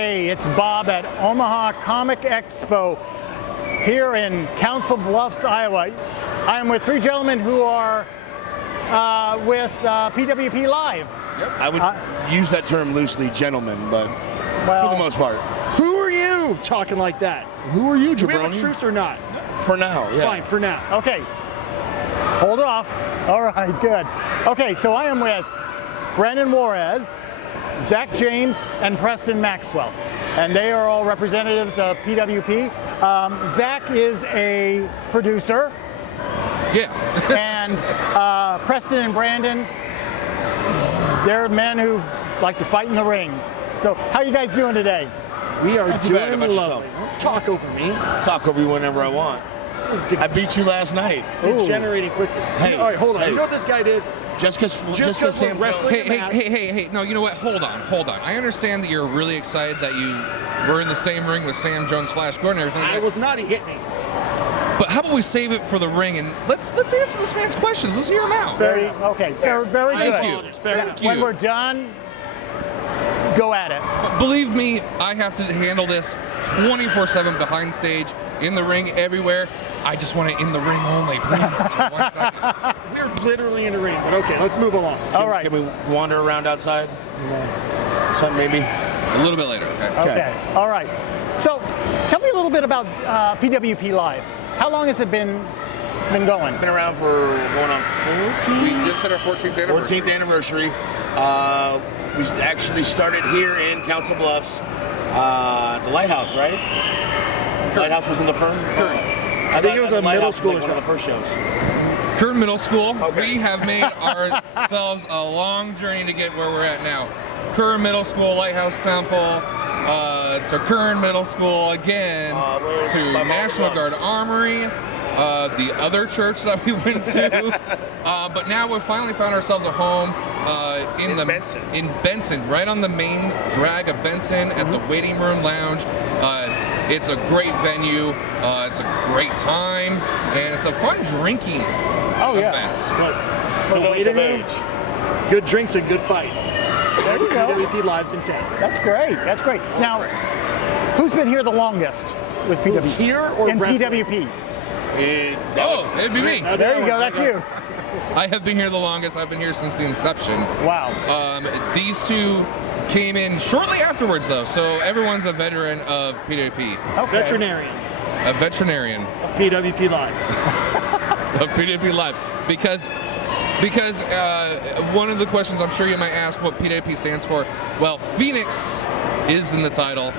Hey, it's Bob at Omaha Comic Expo here in Council Bluffs, Iowa. I am with three gentlemen who are with PWP Live. Yep. I would use that term loosely, gentlemen, but well, for the most part. Who are you talking like that? Who are you, Jabroni? Do we have a truce or not? For now, yeah. Fine, for now. Okay, hold off. All right, good. Okay, so I am with Branden Juarez, Zac James, and Preston Maxwell. And they are all representatives of PWP. Zac is a producer. Yeah. And Preston and Branden, they're men who like to fight in the rings. So how are you guys doing today? We are Not too bad. doing How about lovely. yourself? Talk over me. Talk over you whenever I want. This is I beat you last night. degenerating quickly. Hey, all right, hold on. hey. You know what this guy did? Just because Sam we're wrestling. Hey. No, you know what? Hold on. I understand that you're really excited that you were in the same ring with Sam Jones, Flash Gordon, and everything. I was not. He hit me. But how about we save it for the ring and let's answer this man's questions. Let's hear him out. Very good. Thank you. When we're done, go at it. Believe me, I have to handle this 24/7 behind stage, in the ring, everywhere. I just want it in the ring only, please. For 1 second. We're literally in the ring, but okay, let's move along. All right. Can we wander around outside? Something maybe? A little bit later, okay? Okay. All right. So, tell me a little bit about PWP Live. How long has it been going? Been around for going on 14? We just had our 14th anniversary. 14th anniversary. We actually started here in Council Bluffs, the Lighthouse, right? Lighthouse was in the firm? I think it was a middle school or one of the first shows. Curtin Middle School. Okay. We have made ourselves a long journey to get where we're at now. Curtin Middle School, Lighthouse Temple, to Curtin Middle School again, to National Guard Armory, the other church that we went to. But now we've finally found ourselves a home in Benson, right on the main drag of Benson at the Waiting Room Lounge. It's a great venue. It's a great time, and it's a fun drinking event. For those of age. Good drinks and good fights. There you go. PWP Live's in town. That's great. Now, who's been here the longest with PWP? Here or in wrestling? PWP? It'd be me. There you go. That's you. I have been here the longest. I've been here since the inception. Wow. These two came in shortly afterwards, though, so everyone's a veteran of PWP. Okay. Veterinarian. A veterinarian Of PWP Live. of PWP Live. Because one of the questions I'm sure you might ask what PWP stands for. Well, Phoenix is in the title,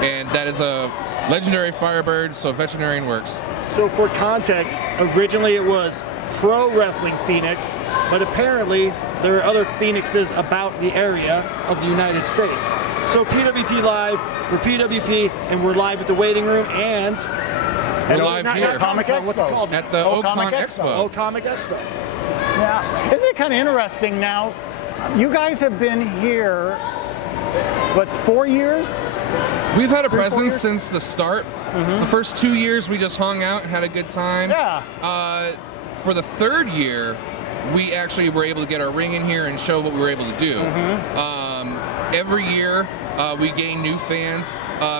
and that is a legendary firebird, so veterinarian works. So for context, originally it was Pro Wrestling Phoenix, but apparently there are other Phoenixes about the area of the United States. So PWP Live, we're PWP, and we're live at the Waiting Room, and We're live here not Comic Con, what's it called? at the O Con Expo. O Comic Expo. Yeah. Isn't it kind of interesting now? You guys have been here, what, 4 years? We've had a 4 presence years? since the start. The first 2 years we just hung out and had a good time. Yeah. For the third year, we actually were able to get our ring in here and show what we were able to do. Every year, we gain new fans.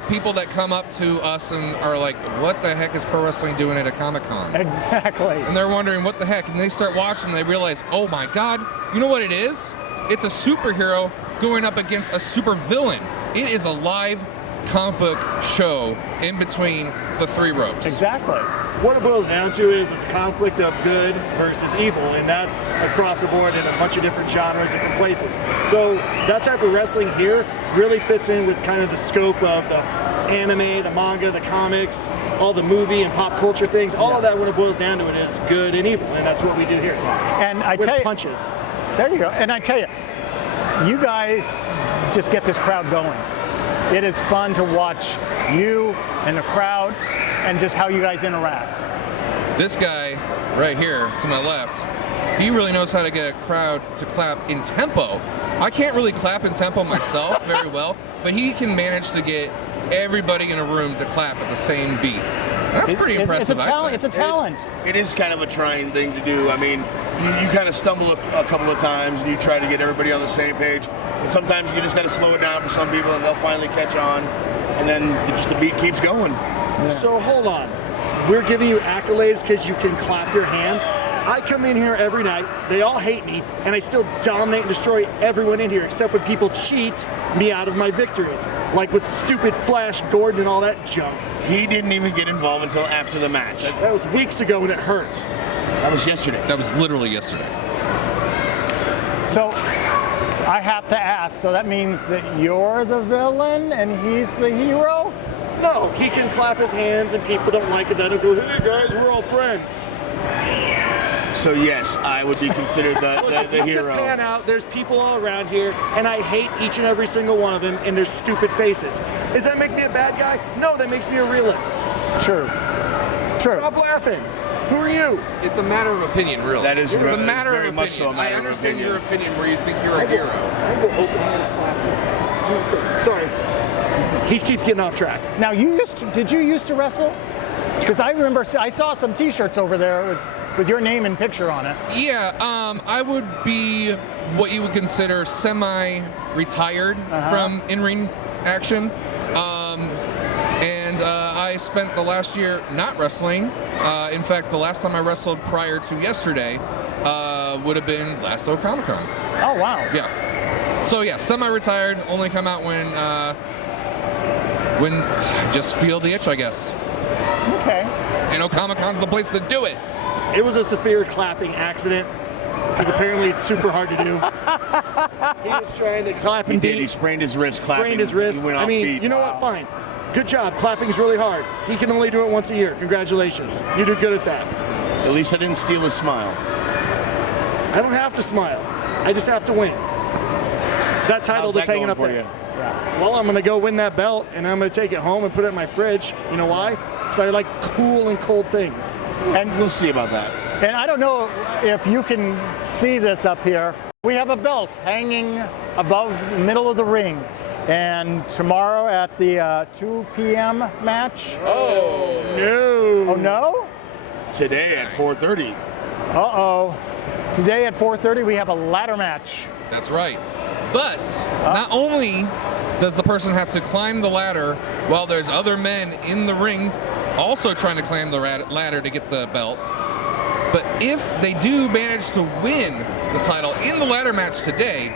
People that come up to us and are like, what the heck is pro wrestling doing at a Comic-Con? Exactly. And they're wondering, what the heck? And they start watching and they realize, oh my God, you know what it is? It's a superhero going up against a super villain. It is a live comic book show in between the three ropes. Exactly. What it boils down to is a conflict of good versus evil, and that's across the board in a bunch of different genres, different places. So that type of wrestling here really fits in with kind of the scope of the anime, the manga, the comics, all the movie and pop culture things. All of that, when it boils down to it, is good and evil, and that's what we do here. And I with tell you, punches. there you go. And I tell you, you guys just get this crowd going. It is fun to watch you and the crowd and just how you guys interact. This guy right here to my left, he really knows how to get a crowd to clap in tempo. I can't really clap in tempo myself very well, but he can manage to get everybody in a room to clap at the same beat. That's pretty impressive. It's a talent. It is kind of a trying thing to do. I mean, you kind of stumble a couple of times and you try to get everybody on the same page. And sometimes you just got to slow it down for some people and they'll finally catch on. And then the beat keeps going. Yeah. So hold on. We're giving you accolades because you can clap your hands. I come in here every night, they all hate me, and I still dominate and destroy everyone in here, except when people cheat me out of my victories. Like with stupid Flash Gordon and all that junk. He didn't even get involved until after the match. That was weeks ago and it hurt. That was yesterday. That was literally yesterday. So, I have to ask, so that means that you're the villain and he's the hero? No, he can clap his hands and people don't like it. Then he'll go, hey guys, we're all friends. So yes, I would be considered the hero. Look, pan out, there's people all around here, and I hate each and every single one of them and their stupid faces. Does that make me a bad guy? No, that makes me a realist. True. Stop laughing. Who are you? It's a matter of opinion, really. That is it's a matter very of much so a opinion. matter I of understand opinion. your opinion where you think you're a hero. I go open hand slap him. Just do the thing. Sorry. He keeps getting off track. Now, did you used to wrestle? Because I remember I saw some T-shirts over there with your name and picture on it. Yeah, I would be what you would consider semi-retired from in-ring action. And I spent the last year not wrestling. In fact, the last time I wrestled prior to yesterday would have been last O Con Expo. Oh, wow. Yeah. So yeah, semi-retired. Only come out when I just feel the itch, I guess. Okay. And O Con Expo's the place to do it. It was a severe clapping accident, because apparently it's super hard to do. He was trying to clap and beat. He sprained his wrist clapping. Sprained his wrist. He went I off mean, beat. you know what? Fine. Good job. Clapping is really hard. He can only do it once a year. Congratulations. You do good at that. At least I didn't steal his smile. I don't have to smile. I just have to win. That title How's that's that hanging going up for there. you? Yeah. Well, I'm going to go win that belt, and I'm going to take it home and put it in my fridge. You know why? Because I like cool and cold things. And We'll see about that. And I don't know if you can see this up here. We have a belt hanging above the middle of the ring. And tomorrow at the 2 p.m. match. Oh, no. Oh, no? Today at 4:30. Uh-oh. Today at 4:30 we have a ladder match. That's right. But not only does the person have to climb the ladder while there's other men in the ring also trying to climb the ladder to get the belt, but if they do manage to win the title in the ladder match today,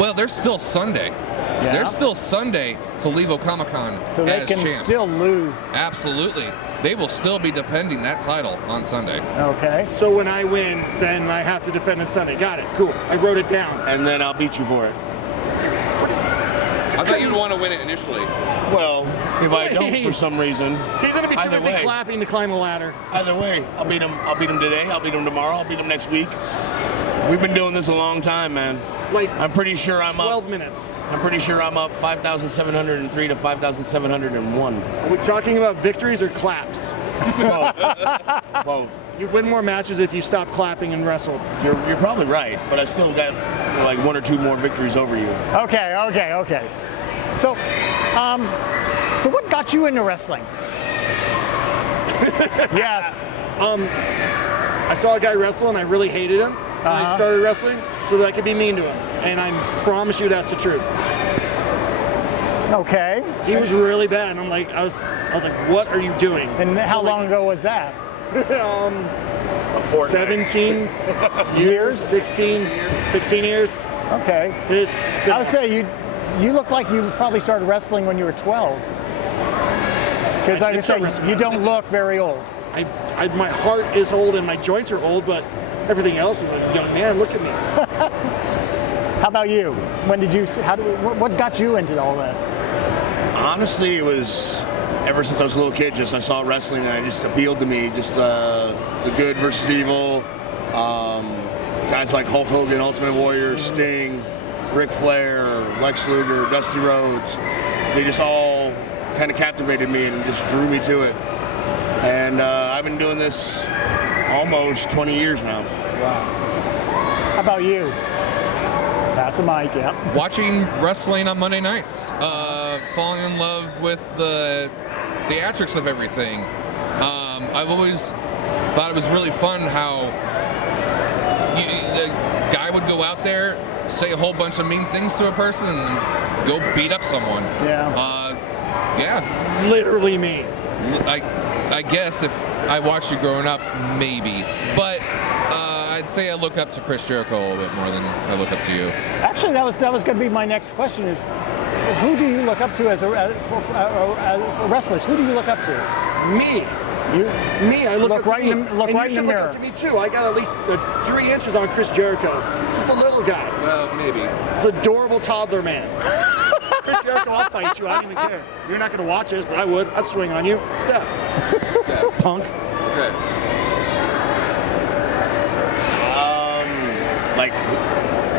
well, there's still Sunday. Yeah. There's still Sunday to leave O Con Expo So they as can champ. still lose. Absolutely. They will still be defending that title on Sunday. Okay. So when I win, then I have to defend on Sunday. Got it. Cool. I wrote it down. And then I'll beat you for it. I thought you'd want to win it initially. Well, if I don't for some reason, He's going to be too either busy way, clapping to climb the ladder. either way, I'll beat him. I'll beat him today. I'll beat him tomorrow. I'll beat him next week. We've been doing this a long time, man. Like I'm pretty sure I'm 12 up. minutes. I'm pretty sure I'm up 5,703 to 5,701. Are we talking about victories or claps? Both. Both. You win more matches if you stop clapping and wrestle. You're probably right, but I still got like one or two more victories over you. Okay. So, so what got you into wrestling? Yes. I saw a guy wrestle and I really hated him. And I started wrestling so that I could be mean to him. And I promise you that's the truth. Okay. He was really bad. And I was like, what are you doing? And how long ago was that? 17 years, 16 years. Okay. It's I would say you look like you probably started wrestling when you were 12. Because I I did would start say wrestling you when I was don't look very old. my heart is old and my joints are old, but everything else is like, young man, look at me. How about you? When did you? What got you into all this? Honestly, it was ever since I was a little kid. Just I saw wrestling and it just appealed to me. Just the good versus evil. Guys like Hulk Hogan, Ultimate Warrior, Sting, Ric Flair, Lex Luger, Dusty Rhodes. They just all kind of captivated me and just drew me to it. And I've been doing this almost 20 years now. Wow. How about you? Pass the mic, yeah. Watching wrestling on Monday nights, falling in love with the theatrics of everything. I've always thought it was really fun how the guy would go out there, say a whole bunch of mean things to a person, and go beat up someone. Yeah. Literally me. I guess if I watched you growing up, maybe. But I'd say I look up to Chris Jericho a little bit more than I look up to you. Actually, that was going to be my next question is, who do you look up to as wrestlers? Who do you look up to? Me. Me, I look up right to me. in, look and right you in should the look mirror. up to me too. I got at least 3 inches on Chris Jericho. He's just a little guy. Well, maybe. He's an adorable toddler man. Chris Jericho, I'll fight you. I don't even care. You're not going to watch this, but I would. I'd swing on you. Steph. Punk. Okay. Like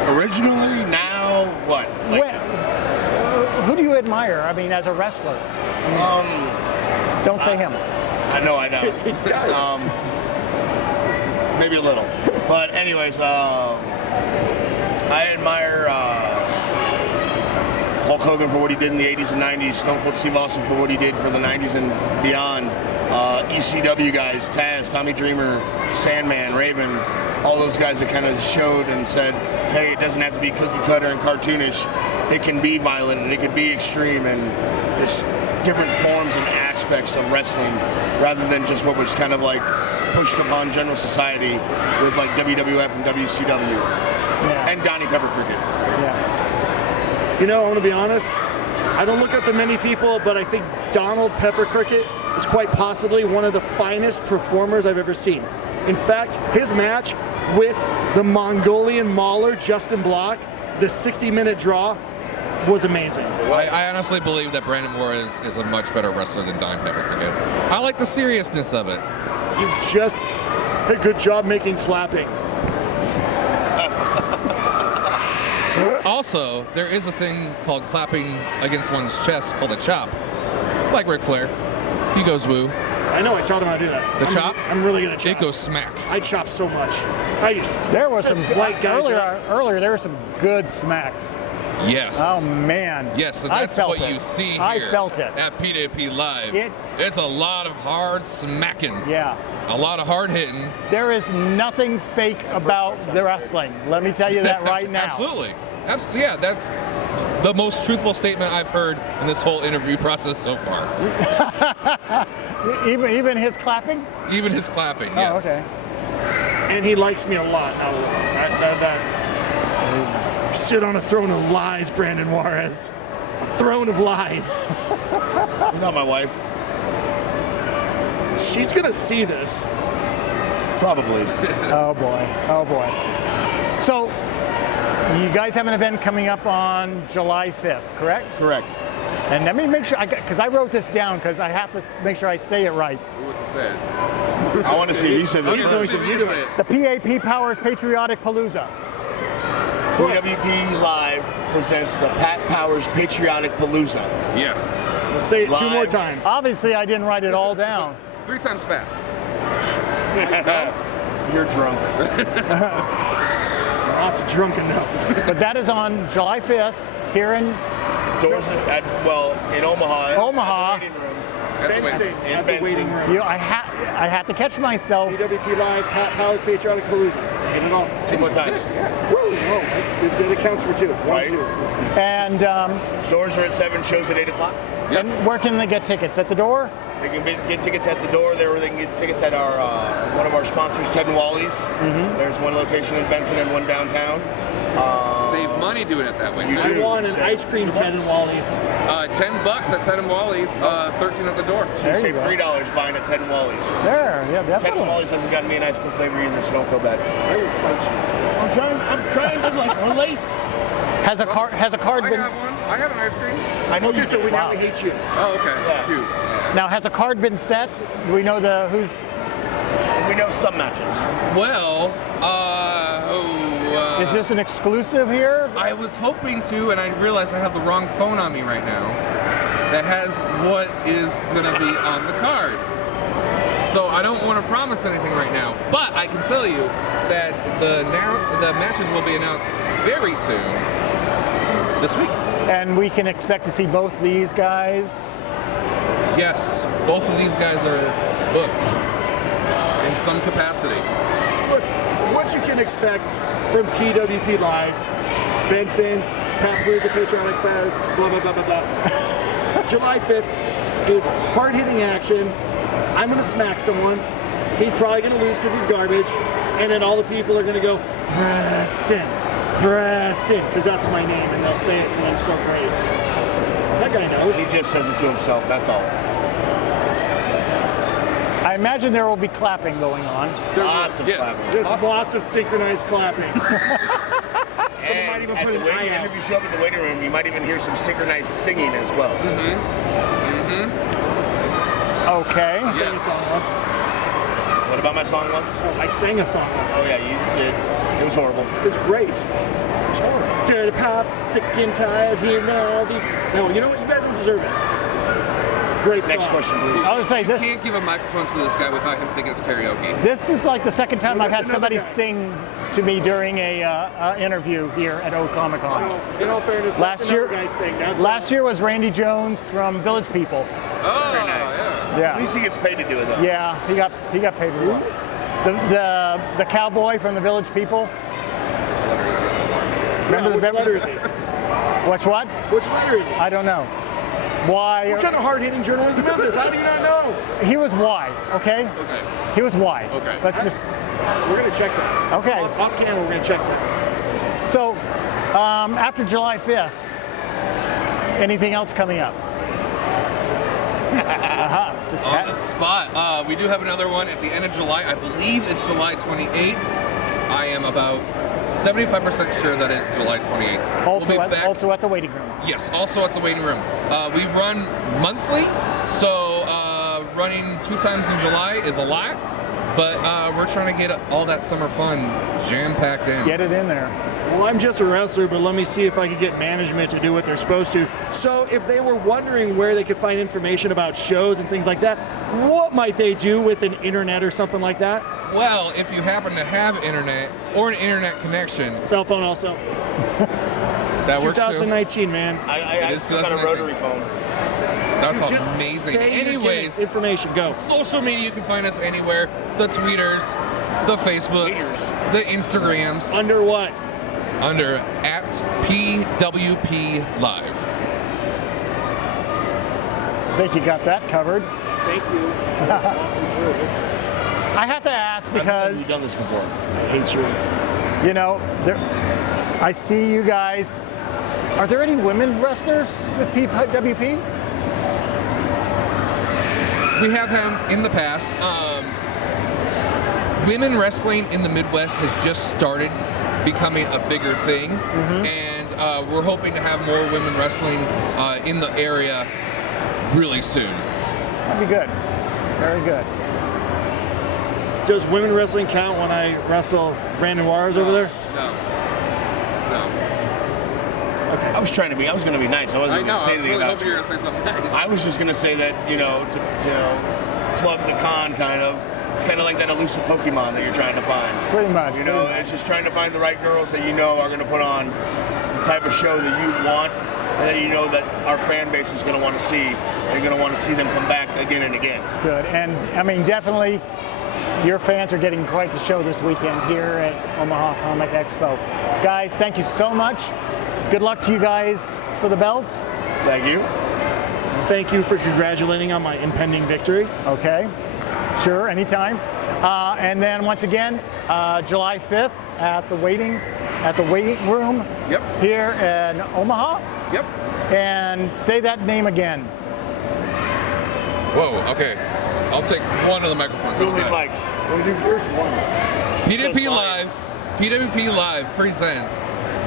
originally, now what? Like, Who do you admire? I mean, as a wrestler. Don't say him. I know. He does. Maybe a little, but anyways, I admire Hulk Hogan for what he did in the 80s and 90s, Stone Cold Steve Austin for what he did for the 90s and beyond, ECW guys, Taz, Tommy Dreamer, Sandman, Raven, all those guys that kind of showed and said, hey, it doesn't have to be cookie cutter and cartoonish. It can be violent and it can be extreme and just different forms and aspects of wrestling rather than just what was kind of like pushed upon general society with like WWF and WCW and Donnie Pepper Cricket. Yeah. You know, I'm going to be honest. I don't look up to many people, but I think Donald Pepper Cricket is quite possibly one of the finest performers I've ever seen. In fact, his match with the Mongolian Mauler, Justin Block, the 60-minute draw, was amazing. I honestly believe that Branden Juarez is a much better wrestler than Donnie Pepper Cricket. I like the seriousness of it. You just did a good job making clapping. Also, there is a thing called clapping against one's chest called a chop. Like Ric Flair. He goes woo. I know, I taught him how to do that. The chop? I'm really good at chop. It goes smack. I chop so much. I just There was some white guys. earlier. There were some good smacks. Yes. Oh man. Yes, and I that's felt what it. you see here I felt it. at PWP Live. It- It's a lot of hard smacking. Yeah. A lot of hard hitting. There is nothing fake about the wrestling. Let me tell you that right now. Absolutely. Absolutely. Yeah, that's the most truthful statement I've heard in this whole interview process so far. Even his clapping? Even his clapping, yes. Oh, okay. And he likes me a lot now. That sit on a throne of lies, Branden Juarez. A throne of lies. You're not my wife. She's gonna see this. Probably. Oh boy. Oh boy. So, you guys have an event coming up on July 5th, correct? Correct. And let me make sure, because I wrote this down because I have to make sure I say it right. What's it say? I want to see if he says He's going to do it. The PAP Powers Patriotic Palooza. PWP Live presents the Pat Powers Patriotic Palooza. Yes. We'll say it 2 Live. more times. Obviously, I didn't write it all down. 3 times fast. You're drunk. Not drunk enough. But that is on July 5th here in Doors in Omaha. Omaha. At the waiting room. Benson In at the Benson. waiting room. I had to catch myself. PWP Live, Pat Powers Patriotic Palooza. Get it all. 2 more times. Woo! Oh, it counts for 2. 1, Right. 2. And Doors are at 7, shows at 8 o'clock. where can they get tickets? At the door? They can get tickets at the door there, or they can get tickets at our one of our sponsors, Ted and Wally's. There's one location in Benson and one downtown. Save money doing it that way, You I do. want an ice cream Ted and Wally's. $10 at Ted and Wally's, 13 at the door. So you There you save go. $3 buying at Ted and Wally's. There, yeah, Ted and definitely. Wally's hasn't gotten me an ice cream flavor either, so don't feel bad. I will fight you. I'm trying to like relate. Has a card I been have one. I have an ice cream. I know you So we do. now we hate you. Oh, okay. Yeah. Shoot. now? Has a card been set? Do we know who's? And we know some matches. Well, Is this an exclusive here? I was hoping to, and I realized I have the wrong phone on me right now that has what is going to be on the card. So I don't want to promise anything right now, but I can tell you that the matches will be announced very soon. this week. And we can expect to see both these guys. Yes, both of these guys are booked in some capacity. Look, what you can expect from PWP Live, Benson, Palooza, Patriotic Fest, blah, blah, blah, blah, blah. July 5th is hard-hitting action. I'm going to smack someone. He's probably going to lose because he's garbage. And then all the people are going to go, Preston, because that's my name, and they'll say it because I'm so great. That guy knows. He just says it to himself, that's all. I imagine there will be clapping going on. Lots of clapping. There's lots of synchronized clapping. Someone might even At put the an waiting eye room, out. if you show up at the waiting room, you might even hear some synchronized singing as well. Okay. I sang a song once. What about my song once? Oh, I sang a song once. Oh yeah, you did. It was horrible. It was great. It was horrible. Dirty pop, sick and tired, hearing all these. No, you know what? You guys don't deserve it. It's a great song. Next question, please. I would say You this. can't give a microphone to this guy without him thinking it's karaoke. This is like the second time No, I've had that's another somebody guy. sing to me during a interview here at O Comic Con. No, in all fairness, Last that's year- another guy's thing. That's Last year was Randy Jones from Village People. Oh, Very nice. yeah. At Yeah, least he gets paid to do it though. yeah, he got paid well. The cowboy from the Village People. Which letter is he? Which what? Which letter is he? I don't know. Why? What kind of hard-hitting journalism is this? How do you not know? He was Y. Okay. Okay. He was Y. Okay. Let's just. We're gonna check that. Okay. Off camera, we're gonna check that. So, after July 5th, anything else coming up? Just On pat- the spot. We do have another one at the end of July. I believe it's July 28th. I am about 75% sure that it's July 28th. also, we'll be at, back. also at the waiting room. Yes, also at the waiting room. We run monthly, so running 2 times in July is a lot, but we're trying to get all that summer fun jam-packed in. Get it in there. Well, I'm just a wrestler, but let me see if I can get management to do what they're supposed to. So if they were wondering where they could find information about shows and things like that, what might they do with an internet or something like that? Well, if you happen to have internet or an internet connection, Cell phone also. that works too. 2019, man. I It is still got a 2019. rotary phone. That's Dude, just amazing. say you're getting Anyways, information, go. social media, you can find us anywhere. The tweeters, the Facebooks, the Instagrams, Under what? under at PWP Live. I think you got that covered. Thank you. I have to ask Have because, you done this before? I hate you. you know, I see you guys. Are there any women wrestlers with PWP? We have had in the past. Women wrestling in the Midwest has just started becoming a bigger thing, and we're hoping to have more women wrestling in the area really soon. That'd be good. Very good. Does women wrestling count when I wrestle Branden Juarez over there? No. I was going to be nice. I wasn't I know. going to say I was anything really about hoping you you. were going to say something nice. I was just going to say that, to plug the con kind of. It's kind of like that elusive Pokemon that you're trying to find. Pretty much. It's just trying to find the right girls that are going to put on the type of show that you want, and that that our fan base is going to want to see. They're going to want to see them come back again and again. Good. And I mean, definitely, your fans are getting quite the show this weekend here at Omaha Comic Expo. Guys, thank you so much. Good luck to you guys for the belt. Thank you. Thank you for congratulating on my impending victory. Okay. Sure, anytime. And then once again, July 5th at the waiting room Yep. here in Omaha. Yep. And say that name again. Whoa. Okay. I'll take one of the microphones. Only Okay. mics. Here's one. PWP Says Live. PWP Live presents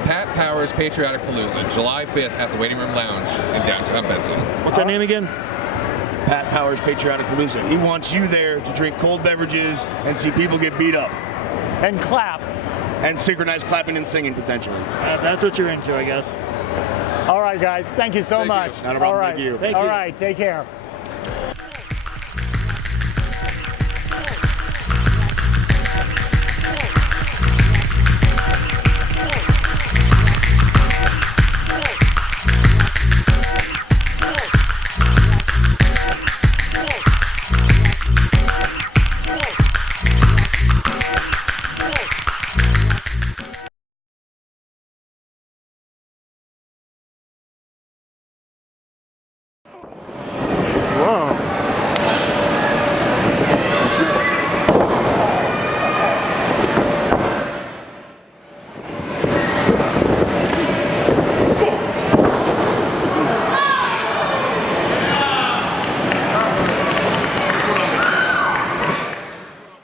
Pat Powers Patriotic Palooza, July 5th at the Waiting Room Lounge in downtown Benson. What's that name again? Pat Powers Patriotic Palooza. He wants you there to drink cold beverages and see people get beat up. And clap. And synchronized clapping and singing potentially. That's what you're into, I guess. All right, guys. Thank you so Thank you. much. Not a problem. All right. Thank you. Thank All you. right. Take care.